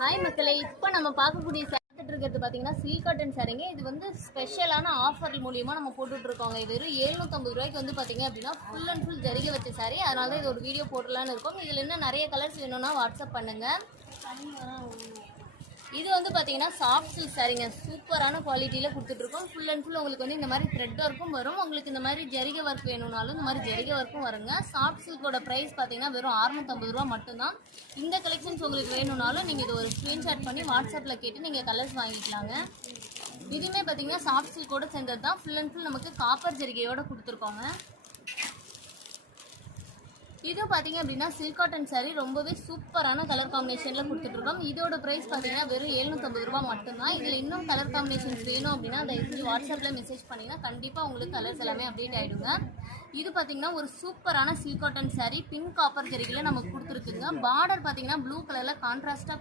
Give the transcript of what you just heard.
Hi மக்களே, இப்போ நம்ம பார்க்கக்கூடிய சாரிட்டு இருக்கிறது பார்த்தீங்கன்னா சில்க் காட்டன் சாரீங்க. இது வந்து ஸ்பெஷலான ஆஃபர் மூலியமாக நம்ம போட்டுட்ருக்கோங்க. இது வெறும் 750 ரூபாய்க்கு வந்து பார்த்தீங்க அப்படின்னா ஃபுல் அண்ட் ஃபுல் ஜரிகை வச்ச சாரீ. அதனால தான் இது ஒரு வீடியோ போடலான்னு இருக்கோம். இதில் இன்னும் நிறைய கலர்ஸ் வேணும்னா வாட்ஸ்அப் பண்ணுங்கள். இது வந்து பார்த்தீங்கன்னா சாஃப்ட் சில்க் சாரீங்க. சூப்பரான குவாலிட்டியில் கொடுத்துட்ருக்கோம். ஃபுல் அண்ட் ஃபுல் உங்களுக்கு வந்து இந்த மாதிரி த்ரெட் ஒர்க்கும் வரும். உங்களுக்கு இந்த மாதிரி ஜரிகை ஒர்க் வேணும்னாலும் இந்த மாதிரி ஜரிகை ஒர்க்கும் வருங்க. சாஃப்ட் சில்கோட ப்ரைஸ் பார்த்தீங்கன்னா வெறும் 650 ரூபா மட்டும்தான். இந்த கலெக்ஷன்ஸ் உங்களுக்கு வேணும்னாலும் நீங்கள் இது ஒரு ஸ்க்ரீன்ஷாட் பண்ணி வாட்ஸ்அப்பில் கேட்டு நீங்கள் கலர்ஸ் வாங்கிக்கலாங்க. இதுவுமே பார்த்தீங்கன்னா சாஃப்ட் சில்கோட சேர்ந்தது தான். ஃபுல் அண்ட் ஃபுல் நமக்கு காப்பர் ஜரிகையோட கொடுத்துருக்கோங்க. இதுவும் பார்த்தீங்க அப்படின்னா சில்க் காட்டன் சாரீ ரொம்பவே சூப்பரான கலர் காம்பினேஷனில் கொடுத்துட்ருக்கோம். இதோட ப்ரைஸ் பார்த்தீங்கன்னா வெறும் 750 ரூபா மட்டும்தான். இதில் இன்னும் கலர் காம்பினேஷன்ஸ் வேணும் அப்படின்னா அதை வாட்ஸ்அப்பில் மெசேஜ் பண்ணிங்கன்னா கண்டிப்பாக உங்களுக்கு கலர்ஸ் எல்லாமே அப்டேட் ஆகிடுங்க. இது பார்த்தீங்கன்னா ஒரு சூப்பரான silk cotton sari pink copper ஜரிகையில் நமக்கு கொடுத்துருக்குங்க. பார்டர் பார்த்தீங்கன்னா ப்ளூ கலரில் கான்ட்ராஸ்ட்டாக